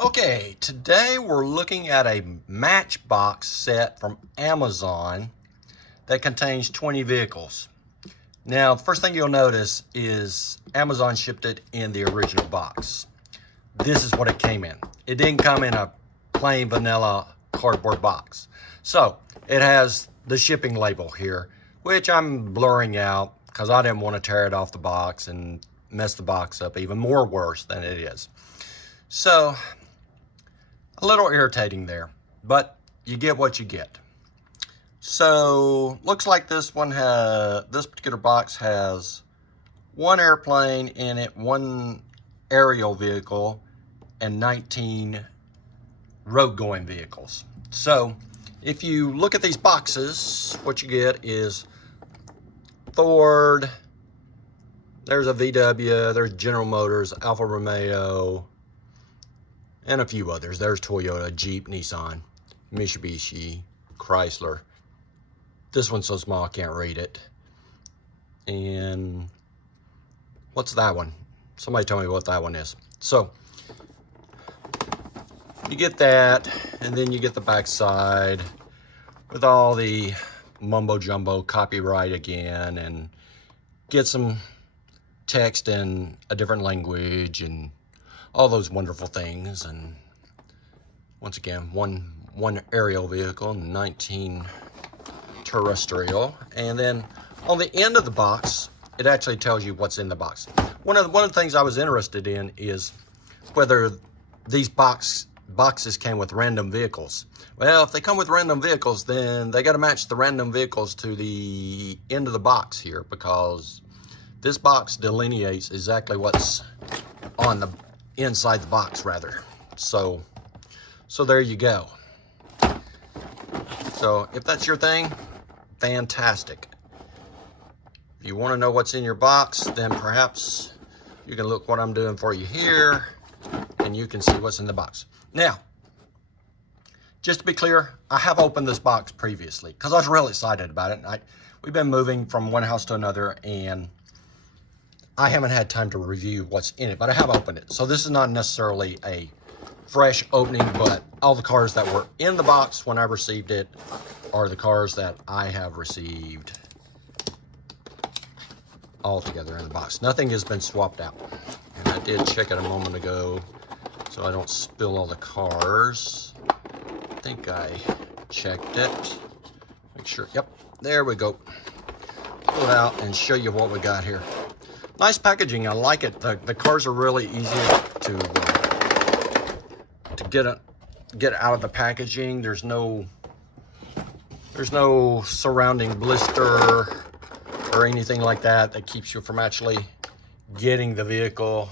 Okay, today we're looking at a Matchbox set from Amazon that contains 20 vehicles. Now, the first thing you'll notice is Amazon shipped it in the original box. This is what it came in. It didn't come in a plain vanilla cardboard box. So, it has the shipping label here, which I'm blurring out because I didn't want to tear it off the box and mess the box up even more worse than it is. So, a little irritating there, but you get what you get. So looks like this particular box has one airplane in it, one aerial vehicle, and 19 road-going vehicles. So if you look at these boxes, what you get is Ford, there's a VW, there's General Motors, Alfa Romeo, and a few others. There's Toyota, Jeep, Nissan, Mitsubishi, Chrysler. This one's so small I can't read it. And what's that one? Somebody tell me what that one is. So you get that, and then you get the back side with all the mumbo jumbo copyright again, and get some text in a different language and all those wonderful things. And once again, one aerial vehicle and 19 terrestrial. And then on the end of the box, it actually tells you what's in the box. One of the things I was interested in is whether these boxes came with random vehicles. Well, if they come with random vehicles, then they got to match the random vehicles to the end of the box here, because this box delineates exactly what's on the inside the box, rather. So there you go. So if that's your thing, fantastic. If you want to know what's in your box, then perhaps you can look what I'm doing for you here, and you can see what's in the box. Now, just to be clear, I have opened this box previously because I was really excited about it. We've been moving from one house to another, and I haven't had time to review what's in it, but I have opened it. So this is not necessarily a fresh opening, but all the cars that were in the box when I received it are the cars that I have received all together in the box. Nothing has been swapped out. And I did check it a moment ago so I don't spill all the cars. I think I checked it. Make sure, yep, there we go. Pull it out and show you what we got here. Nice packaging, I like it. The cars are really easy to get out of the packaging. There's no surrounding blister or anything like that keeps you from actually getting the vehicle.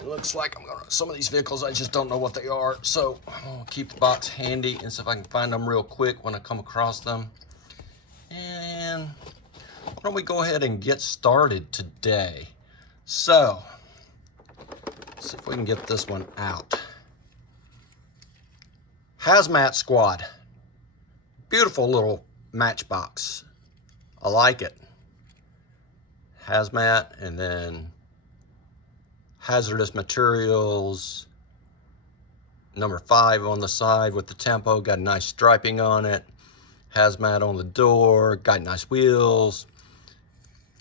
It looks like some of these vehicles, I just don't know what they are. So I'll keep the box handy and see if I can find them real quick when I come across them. And why don't we go ahead and get started today? So, let's see if we can get this one out. Hazmat Squad. Beautiful little Matchbox. I like it. Hazmat, and then hazardous materials. Number 5 on the side with the tempo. Got a nice striping on it. Hazmat on the door. Got nice wheels.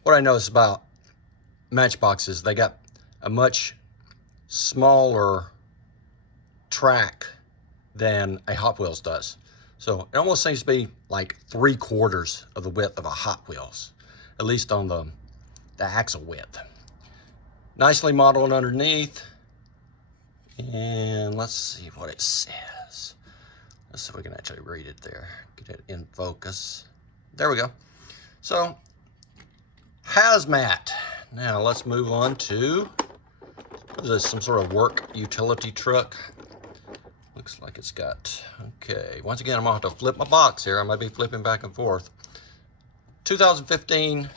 What I noticed about Matchboxes, they got a much smaller track than a Hot Wheels does. So it almost seems to be like 3/4 of the width of a Hot Wheels, at least on the axle width. Nicely modeled underneath. And let's see what it says. Let's see if we can actually read it there. Get it in focus. There we go. So, Hazmat. Now let's move on to, what is this, some sort of work utility truck? Looks like it's got, okay, once again, I'm gonna have to flip my box here. I might be flipping back and forth. 2015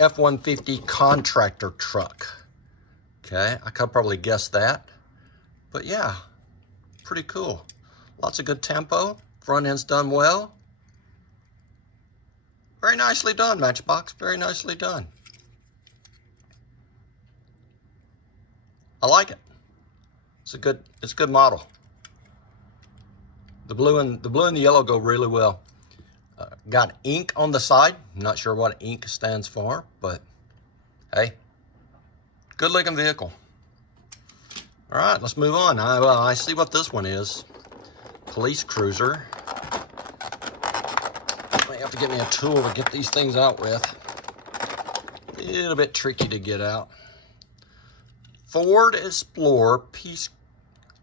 F-150 Contractor truck. Okay, I could probably guess that. But yeah, pretty cool. Lots of good tempo. Front end's done well. Very nicely done, Matchbox. Very nicely done. I like it. It's a good model. The blue and the yellow go really well. Got ink on the side. I'm not sure what ink stands for, but hey, good looking vehicle. All right, let's move on. I see what this one is. Police cruiser. I have to get me a tool to get these things out with. A little bit tricky to get out. Ford Explorer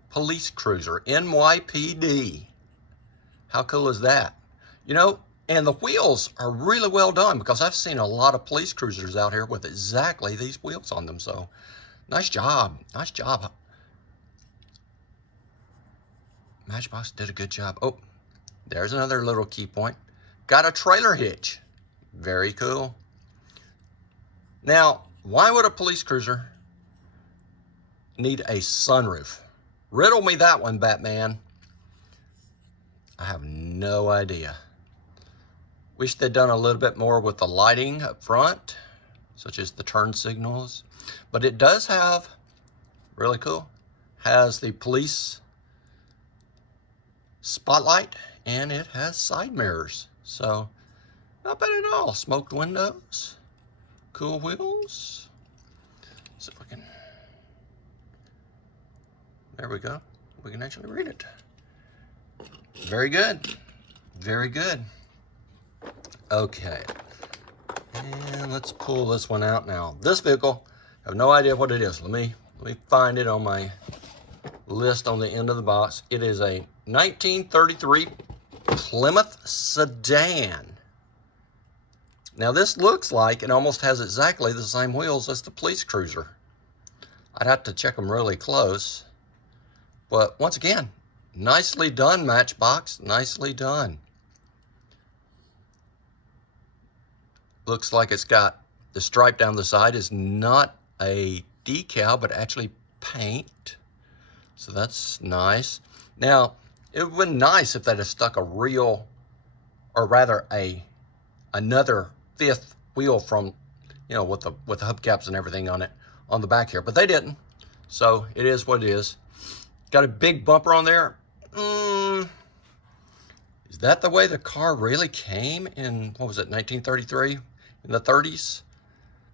Police Cruiser, NYPD. How cool is that? You know, and the wheels are really well done, because I've seen a lot of police cruisers out here with exactly these wheels on them. So nice job. Nice job. Matchbox did a good job. Oh, there's another little key point. Got a trailer hitch. Very cool. Now, why would a police cruiser need a sunroof? Riddle me that one, Batman. I have no idea. Wish they'd done a little bit more with the lighting up front, such as the turn signals. But it does have, really cool, has the police spotlight, and it has side mirrors. So, not bad at all. Smoked windows, cool wheels. See if we can, there we go. We can actually read it. Very good. Very good. Okay. And let's pull this one out now. This vehicle, I have no idea what it is. Let me find it on my list on the end of the box. It is a 1933 Plymouth sedan. Now this looks like it almost has exactly the same wheels as the police cruiser. I'd have to check them really close. But once again, nicely done, Matchbox. Nicely done. Looks like it's got the stripe down the side is not a decal, but actually paint. So that's nice. Now, it would have been nice if they'd have stuck a real, or rather another fifth wheel from, you know, with the hubcaps and everything on it on the back here, but they didn't. So it is what it is. Got a big bumper on there. Is that the way the car really came in, what was it, 1933? In the 30s?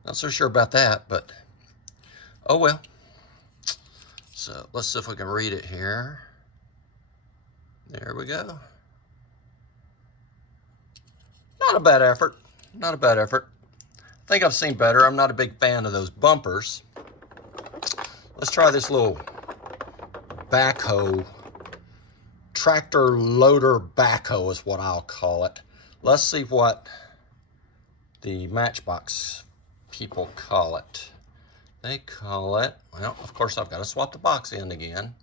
Not so sure about that, but oh well. So let's see if we can read it here. There we go. Not a bad effort. Not a bad effort. I think I've seen better. I'm not a big fan of those bumpers. Let's try this little backhoe. Tractor loader backhoe is what I'll call it. Let's see what the Matchbox people call it. They call it, well, of course I've got to swap the box in again.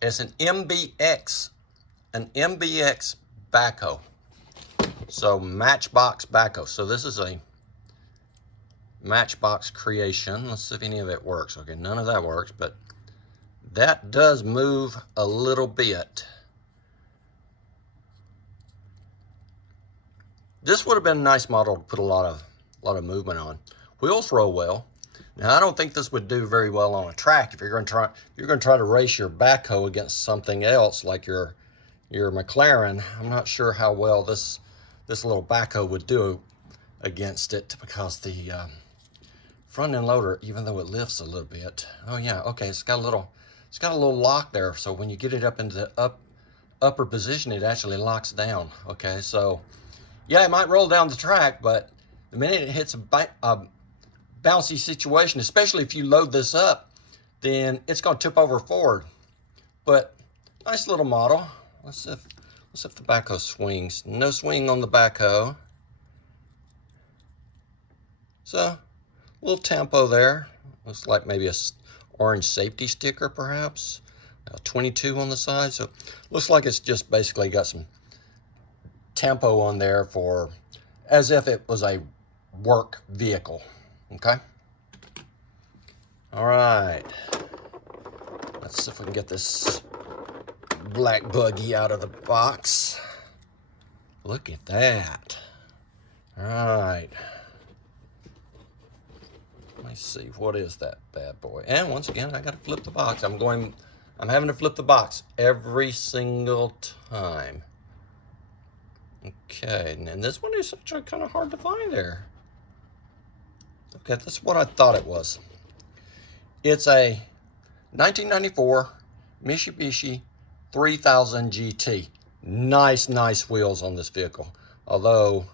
It's an MBX backhoe. So Matchbox backhoe. So this is a Matchbox creation. Let's see if any of it works. Okay, none of that works, but that does move a little bit. This would have been a nice model to put a lot of movement on. Wheels roll well. Now I don't think this would do very well on a track. If you're going to try to race your backhoe against something else like your McLaren, I'm not sure how well this little backhoe would do against it, because the front end loader, even though it lifts a little bit. Oh yeah, okay, it's got a little lock there, so when you get it up into the upper position, it actually locks down. Okay, so yeah, it might roll down the track, but the minute it hits a bouncy situation, especially if you load this up, then it's going to tip over forward. But nice little model. Let's see if the backhoe swings. No swing on the backhoe. So a little tempo there. Looks like maybe a orange safety sticker, perhaps. 22 on the side. So looks like it's just basically got some tempo on there for, as if it was a work vehicle. Okay. All right. Let's see if we can get this black buggy out of the box. Look at that. All right. Let me Let's see, what is that bad boy? And once again, I got to flip the box. I'm having to flip the box every single time. Okay, and this one is actually kind of hard to find there. Okay, that's what I thought it was. It's a 1994 Mitsubishi 3000 GT. Nice wheels on this vehicle. Although,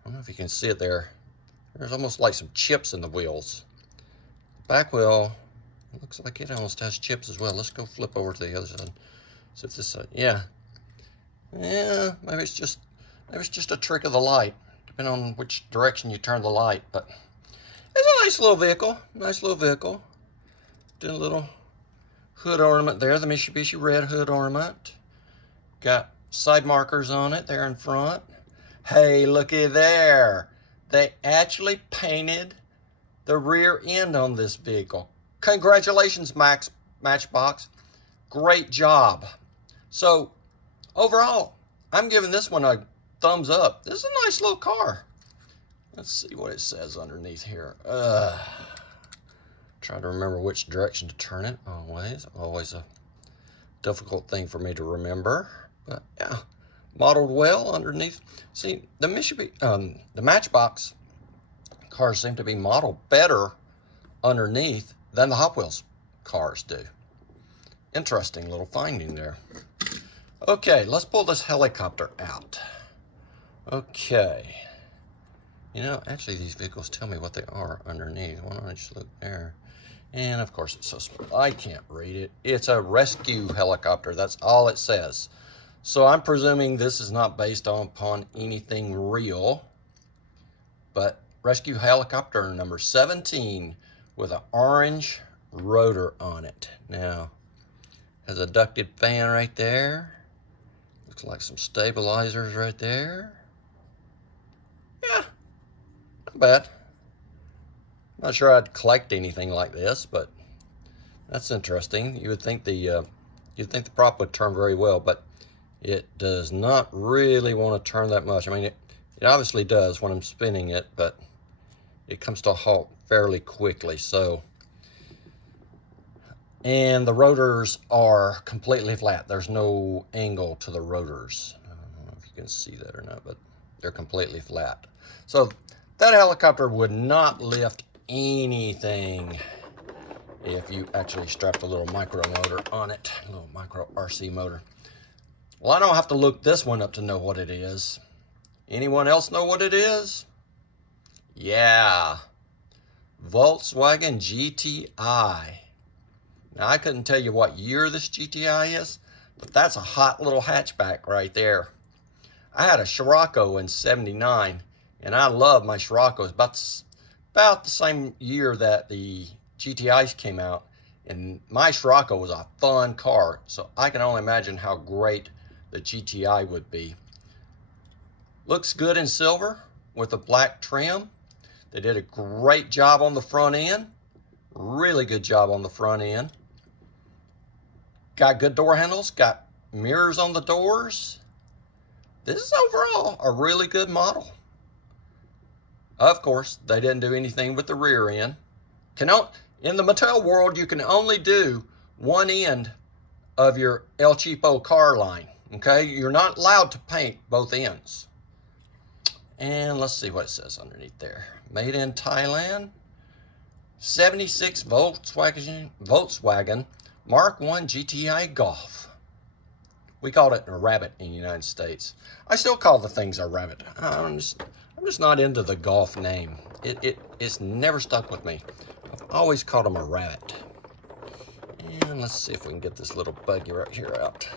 I don't know if you can see it there. There's almost like some chips in the wheels. Back wheel, looks like it almost has chips as well. Let's go flip over to the other side. See if this side, yeah, maybe it's just a trick of the light, depending on which direction you turn the light. But it's a nice little vehicle. Did a little hood ornament there, the Mitsubishi red hood ornament. Got side markers on it there in front. Hey, looky there. They actually painted the rear end on this vehicle. Congratulations, Matchbox. Great job. So, overall, I'm giving this one a thumbs up. This is a nice little car. Let's see what it says underneath here. Try to remember which direction to turn it. Always a difficult thing for me to remember. But yeah, modeled well underneath. See, the Mitsubishi, the Matchbox cars seem to be modeled better underneath than the Hot Wheels cars do. Interesting little finding there. Okay, let's pull this helicopter out. Okay. You know, actually these vehicles tell me what they are underneath. Why don't I just look there? And of course it's so small, I can't read it. It's a rescue helicopter, that's all it says. So I'm presuming this is not based upon anything real, but rescue helicopter number 17 with an orange rotor on it. Now, has a ducted fan right there. Looks like some stabilizers right there. Yeah, not bad. Not sure I'd collect anything like this, but that's interesting. You would think the prop would turn very well, but it does not really want to turn that much. I mean, it obviously does when I'm spinning it, but it comes to a halt fairly quickly. So, and the rotors are completely flat. There's no angle to the rotors. I don't know if you can see that or not, but they're completely flat. So that helicopter would not lift anything if you actually strapped a little micro motor on it, a little micro RC motor. Well, I don't have to look this one up to know what it is. Anyone else know what it is? Yeah, Volkswagen GTI. Now, I couldn't tell you what year this GTI is, but that's a hot little hatchback right there. I had a Cherokee in '79, and I love my Cherokee. It's about the same year that the GTIs came out, and my Cherokee was a fun car, so I can only imagine how great the GTI would be. Looks good in silver with a black trim. They did a great job on the front end. Really good job on the front end. Got good door handles, got mirrors on the doors. This is overall a really good model. Of course, they didn't do anything with the rear end. In the Mattel world, you can only do one end of your El Cheapo car line. Okay, you're not allowed to paint both ends. And let's see what it says underneath there. Made in Thailand. 76 Volkswagen Mark 1 GTI Golf. We called it a rabbit in the United States. I still call the things a rabbit. I'm just not into the Golf name. It's never stuck with me. I've always called them a rabbit. And let's see if we can get this little buggy right here out.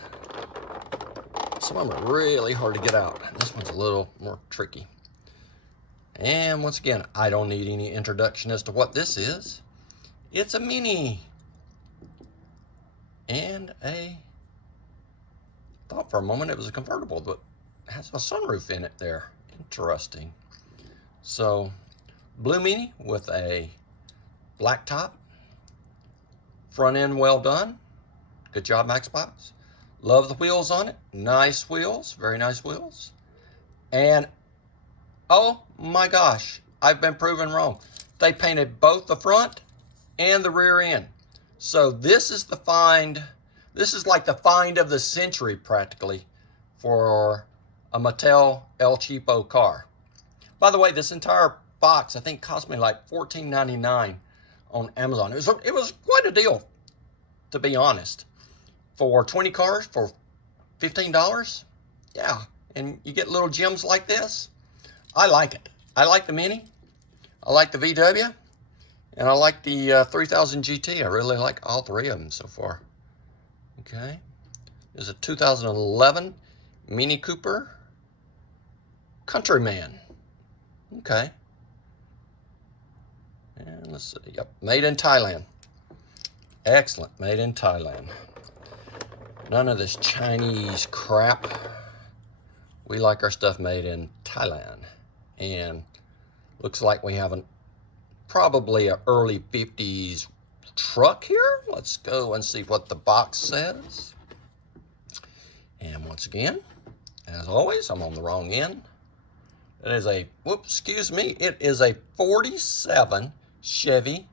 Some of them are really hard to get out. This one's a little more tricky. And once again, I don't need any introduction as to what this is. It's a Mini. And thought for a moment it was a convertible, but it has a sunroof in it there. Interesting. So, blue Mini with a black top. Front end well done. Good job, Matchbox. Love the wheels on it. Nice wheels. Very nice wheels. And, oh my gosh, I've been proven wrong. they painted both the front and the rear end. So this is the find. This is like the find of the century practically for a Mattel El Cheapo car. By the way, this entire box I think cost me like $14.99 on Amazon. It was quite a deal, to be honest. For 20 cars for $15, yeah. And you get little gems like this. I like it. I like the Mini. I like the VW. And I like the 3000 GT. I really like all three of them so far. Okay. There's a 2011 Mini Cooper Countryman. Okay. And let's see. Yep. Made in Thailand. Excellent. Made in Thailand. None of this Chinese crap. We like our stuff made in Thailand. And looks like we have probably an early 50s truck here. Let's go and see what the box says. And once again, as always, I'm on the wrong end. It is a, whoops, excuse me, it is a 47 Chevy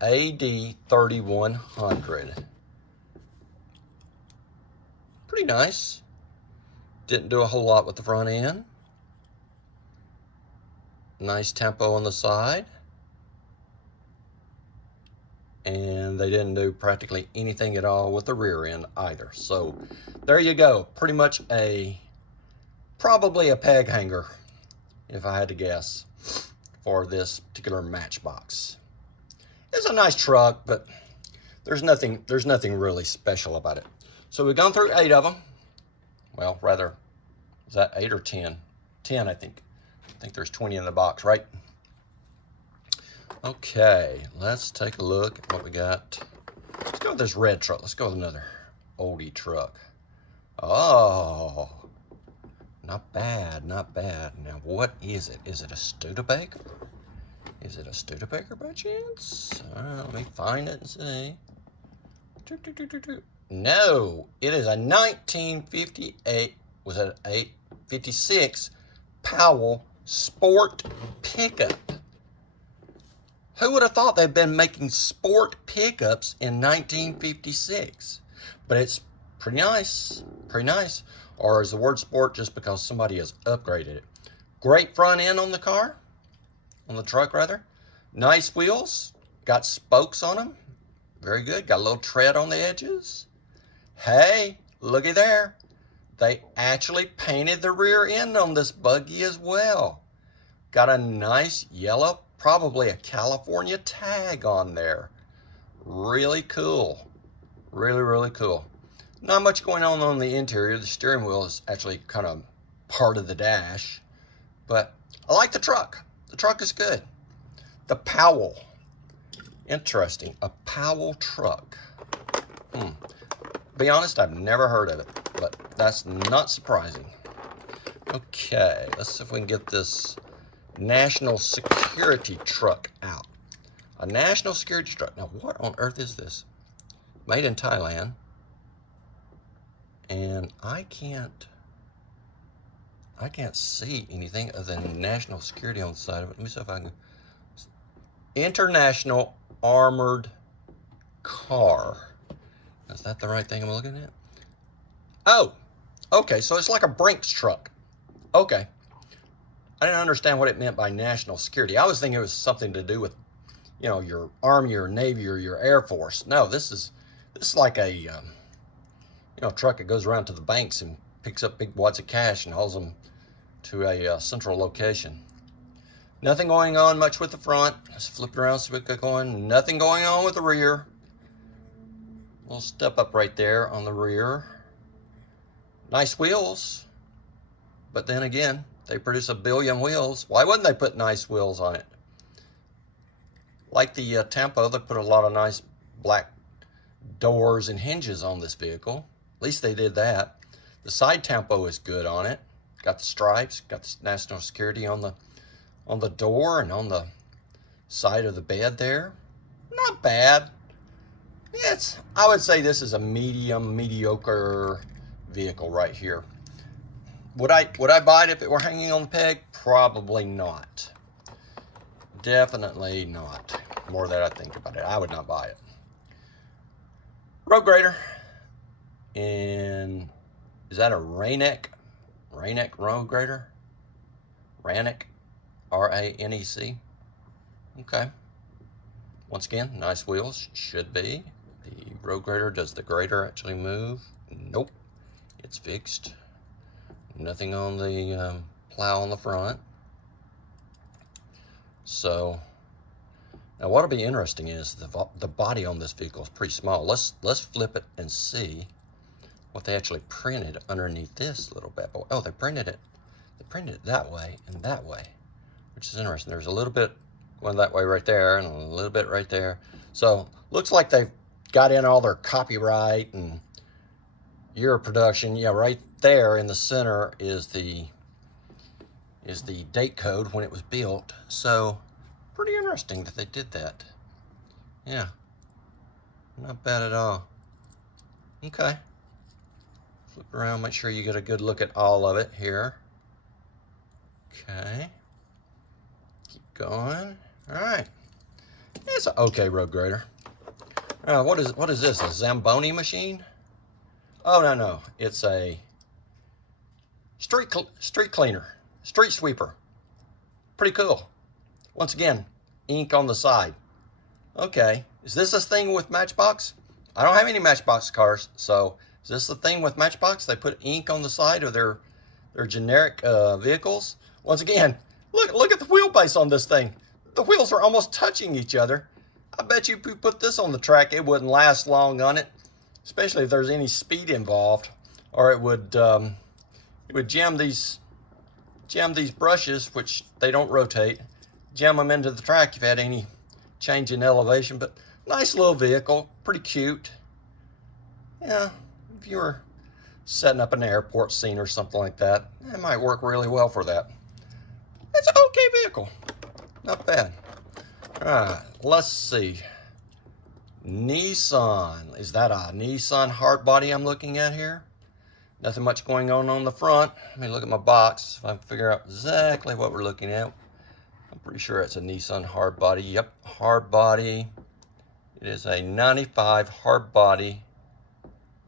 AD 3100. Pretty nice. Didn't do a whole lot with the front end. Nice tempo on the side. And they didn't do practically anything at all with the rear end either. So there you go. Pretty much probably a peg hanger, if I had to guess, for this particular Matchbox. It's a nice truck, but there's nothing really special about it. So we've gone through 8 of them. Well, rather, is that 8 or 10? 10, I think. I think there's 20 in the box, right? Okay, let's take a look at what we got. Let's go with this red truck. Let's go with another oldie truck. Oh, not bad, not bad. Now, what is it? Is it a Studebaker? Is it a Studebaker by chance? Let me find it and see. No, it is a 1958, was it 56 Powell sport pickup. Who would have thought they'd been making sport pickups in 1956? But it's pretty nice, pretty nice. Or is the word sport just because somebody has upgraded it? Great front end on the car, on the truck rather. Nice wheels, got spokes on them. Very good, got a little tread on the edges. Hey, looky there. They actually painted the rear end on this buggy as well. Got a nice yellow, probably a California tag on there. Really cool. Really, really cool. Not much going on the interior. The steering wheel is actually kind of part of the dash. But I like the truck. The truck is good. The Powell. Interesting. A Powell truck. Be honest, I've never heard of it, but that's not surprising. Okay, let's see if we can get this national security truck out. A national security truck. Now, what on earth is this? Made in Thailand. And I can't see anything other than national security on the side of it. Let me see if I can. International Armored Car. Is that the right thing I'm looking at? Oh, okay, so it's like a Brinks truck. Okay. I didn't understand what it meant by national security. I was thinking it was something to do with, you know, your Army or Navy or your Air Force. No, this is like a, you know, truck that goes around to the banks and picks up big wads of cash and hauls them to a central location. Nothing going on much with the front. Let's flip it around so we get going. Nothing going on with the rear. We'll step up right there on the rear. Nice wheels. But then again, they produce a billion wheels. Why wouldn't they put nice wheels on it? Like the Tempo, they put a lot of nice black doors and hinges on this vehicle. At least they did that. The side Tempo is good on it. Got the stripes, got the national security on the door and on the side of the bed there. Not bad. I would say this is a mediocre vehicle right here. Would I buy it if it were hanging on the peg? Probably not. Definitely not. The more that I think about it, I would not buy it. Road grader. And is that a Ranec? Ranec road grader? Ranec. R-A-N-E-C. Okay. Once again, nice wheels. Should be. The road grader, does the grader actually move? Nope. It's fixed. Nothing on the plow on the front. So, now what'll be interesting is the body on this vehicle is pretty small. Let's flip it and see what they actually printed underneath this little bad boy. Oh, they printed it that way and that way, which is interesting. There's a little bit going that way right there and a little bit right there. So looks like they've got in all their copyright and year of production. Yeah, right there in the center is the date code when it was built. So pretty interesting that they did that. Yeah, not bad at all. Okay, flip around, make sure you get a good look at all of it here. Okay, keep going. All right, it's an okay road grader. What is this, a Zamboni machine? Oh, no, it's a street cleaner, street sweeper. Pretty cool. Once again, ink on the side. Okay, is this a thing with Matchbox? I don't have any Matchbox cars, so is this the thing with Matchbox? They put ink on the side of their generic vehicles. Once again, look at the wheelbase on this thing. The wheels are almost touching each other. I bet you if you put this on the track, it wouldn't last long on it, especially if there's any speed involved, or it would jam these brushes, which they don't rotate, jam them into the track if you had any change in elevation. But nice little vehicle, pretty cute. Yeah, if you were setting up an airport scene or something like that, it might work really well for that. It's an okay vehicle, not bad. All right, let's see. Nissan. Is that a Nissan Hardbody I'm looking at here? Nothing much going on the front. Let me look at my box if I can figure out exactly what we're looking at. I'm pretty sure it's a Nissan Hardbody. Yep, Hardbody. It is a 95 Hardbody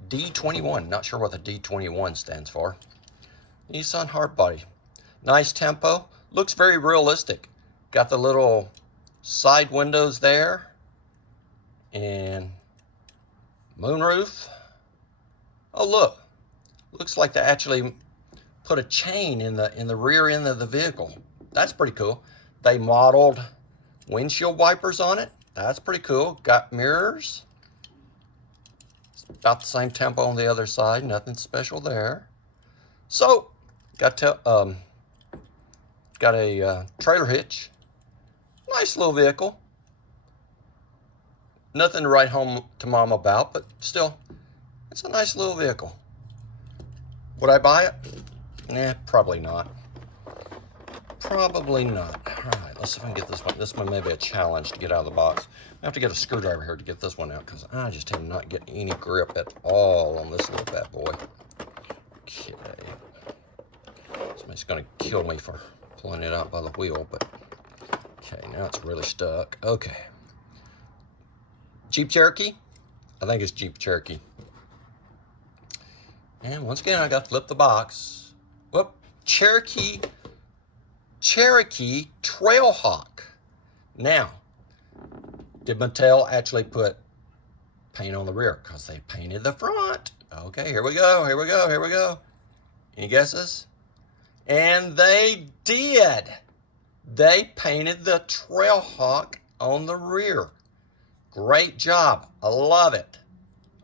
D21. Not sure what the D21 stands for. Nissan Hardbody. Nice tempo. Looks very realistic. Got the little side windows there. And moonroof. Oh, look. Looks like they actually put a chain in the rear end of the vehicle. That's pretty cool. They modeled windshield wipers on it. That's pretty cool. Got mirrors. About the same tempo on the other side. Nothing special there. So, got a trailer hitch. Nice little vehicle. Nothing to write home to mom about, but still, it's a nice little vehicle. Would I buy it? Nah, probably not. Probably not. All right, let's see if I can get this one. This one may be a challenge to get out of the box. I have to get a screwdriver here to get this one out because I just am not getting any grip at all on this little bad boy. Okay. Somebody's going to kill me for pulling it out by the wheel, but okay, now it's really stuck. Okay. Jeep Cherokee? I think it's Jeep Cherokee. And once again, I got to flip the box. Whoop, Cherokee Trailhawk. Now, did Mattel actually put paint on the rear? Because they painted the front. Okay, here we go. Any guesses? And they did. They painted the Trailhawk on the rear. Great job. I love it.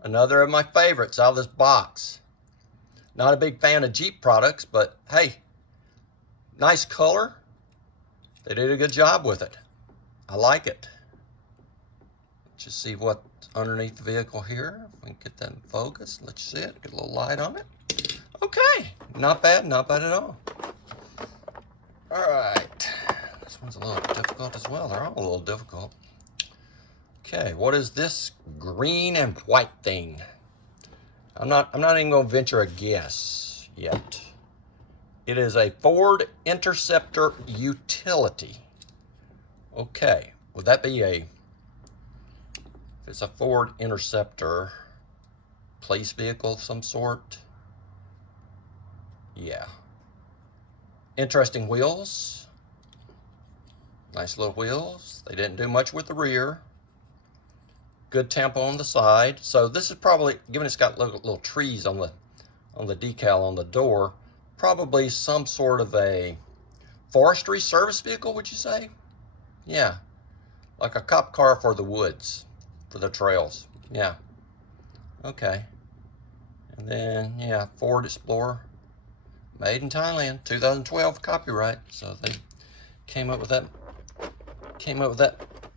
Another of my favorites out of this box. Not a big fan of Jeep products, but hey, nice color. They did a good job with it. I like it. Just see what's underneath the vehicle here. If we can get that in focus, let you see it. Get a little light on it. Okay, not bad at all. All right, this one's a little difficult as well. They're all a little difficult. Okay, what is this green and white thing? I'm not even gonna venture a guess yet. It is a Ford Interceptor utility. Okay, would that be if it's a Ford Interceptor, police vehicle of some sort? Yeah. Interesting wheels. Nice little wheels. They didn't do much with the rear. Good tempo on the side. So this is probably, given it's got little trees on the decal on the door, probably some sort of a forestry service vehicle, would you say? Yeah, like a cop car for the woods, for the trails. Yeah, okay. And then, yeah, Ford Explorer, made in Thailand, 2012 copyright. So they came up with that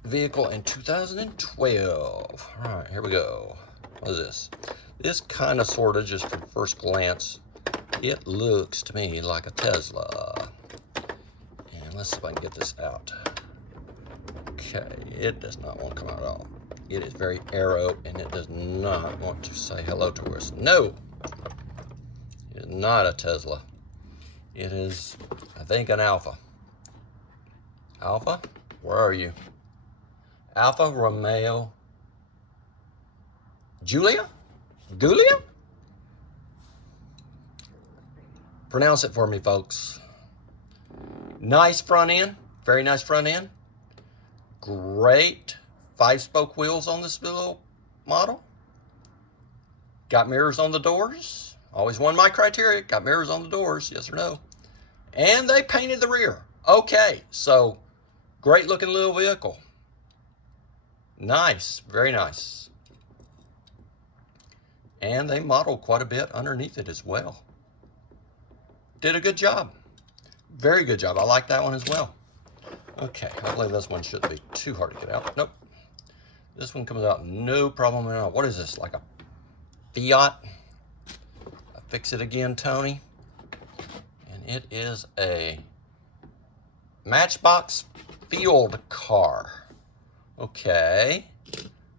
vehicle in 2012. All right, here we go. What is this? This kind of, sort of, just from first glance, it looks to me like a Tesla. And let's see if I can get this out. Okay, it does not want to come out at all. It is very aero, and it does not want to say hello to us. No, it is not a Tesla. It is, I think, an Alfa. Alfa, where are you? Alfa Romeo Giulia? Pronounce it for me, folks. Nice front end, very nice front end. Great 5-spoke wheels on this little model. Got mirrors on the doors. Always one of my criteria. Got mirrors on the doors, yes or no. And they painted the rear. Okay, so great looking little vehicle. Nice, very nice. And they modeled quite a bit underneath it as well. Did a good job. Very good job. I like that one as well. Okay, hopefully this one shouldn't be too hard to get out. Nope. This one comes out no problem at all. What is this, like a Fiat? Fix it again, Tony. And it is a Matchbox Field Car. Okay.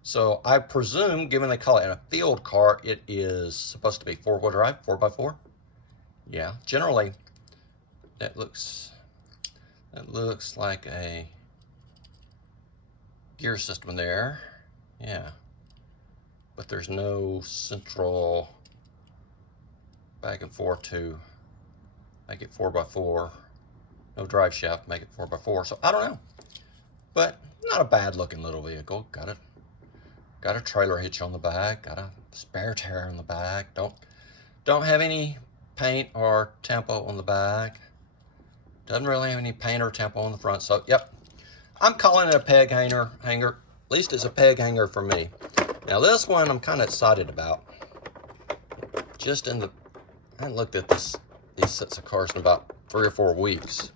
So I presume, given they call it a field car, it is supposed to be 4-wheel drive, 4x4. Yeah, generally that looks like a gear system there. Yeah. But there's no central back and forth to make it 4x4. No drive shaft, make it 4x4. So I don't know. But not a bad looking little vehicle. Got a trailer hitch on the back, got a spare tire on the back. Don't have any paint or tempo on the back. Doesn't really have any paint or tempo on the front. So, yep, I'm calling it a peg hanger. At least it's a peg hanger for me. Now, this one I'm kind of excited about. I haven't looked at these sets of cars in about 3 or 4 weeks.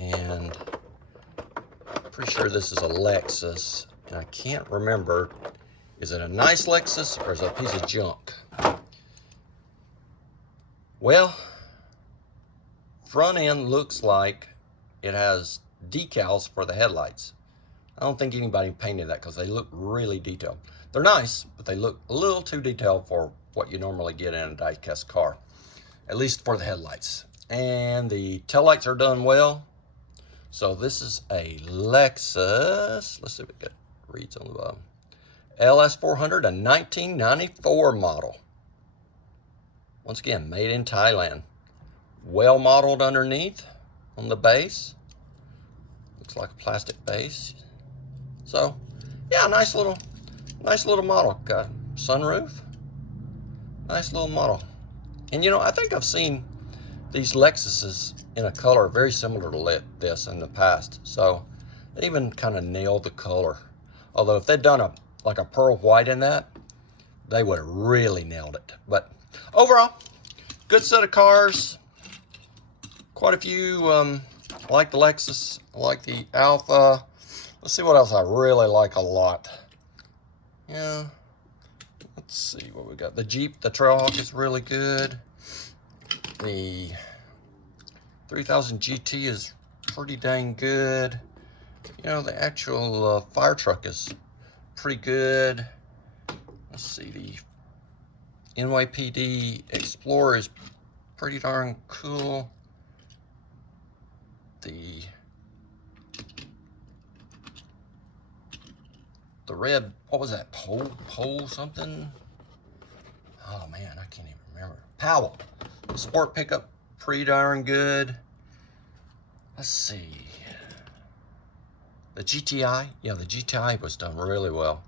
And I'm pretty sure this is a Lexus. And I can't remember, is it a nice Lexus or is it a piece of junk? Well, front end looks like it has decals for the headlights. I don't think anybody painted that because they look really detailed. They're nice, but they look a little too detailed for what you normally get in a die-cast car, at least for the headlights. And the taillights are done well. So this is a Lexus. Let's see if it reads on the bottom. LS400, a 1994 model. Once again, made in Thailand. Well modeled underneath on the base. Looks like a plastic base. So, yeah, nice little model. Got sunroof. Nice little model. And you know, I think I've seen these Lexuses in a color very similar to this in the past. So, they even kind of nailed the color. Although if they'd done like a pearl white in that, they would have really nailed it. But overall, good set of cars. Quite a few. I like the Lexus. I like the Alfa. Let's see what else I really like a lot. Yeah. Let's see what we got. The Jeep, the Trailhawk is really good. The 3000 GT is pretty dang good. You know, the actual fire truck is pretty good. Let's see, the NYPD Explorer is pretty darn cool. The the red, what was that, Pole something? Oh man, I can't even remember. Powell. The sport pickup, pretty darn good. Let's see. The GTI, yeah, the GTI was done really well.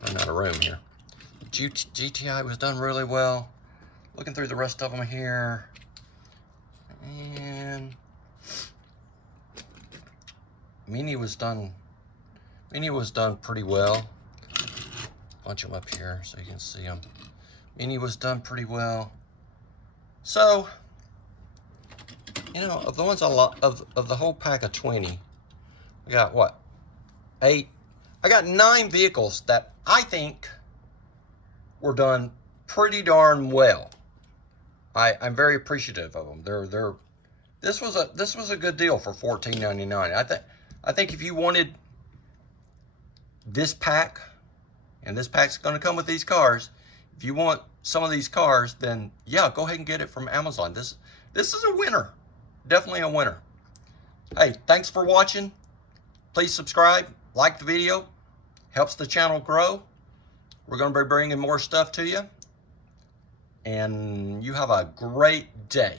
Running out of room here. GTI was done really well. Looking through the rest of them here. And Mini was done pretty well. Bunch them up here so you can see them. Mini was done pretty well. So, you know, of the ones of the whole pack of 20, we got what? 8. I got 9 vehicles that I think were done pretty darn well. I'm very appreciative of them. This was a good deal for $14.99. I think if you wanted this pack, and this pack's going to come with these cars, if you want some of these cars, then yeah, go ahead and get it from Amazon. This is a winner. Definitely a winner. Hey, thanks for watching. Please subscribe, like the video. Helps the channel grow. We're going to be bringing more stuff to you. And you have a great day.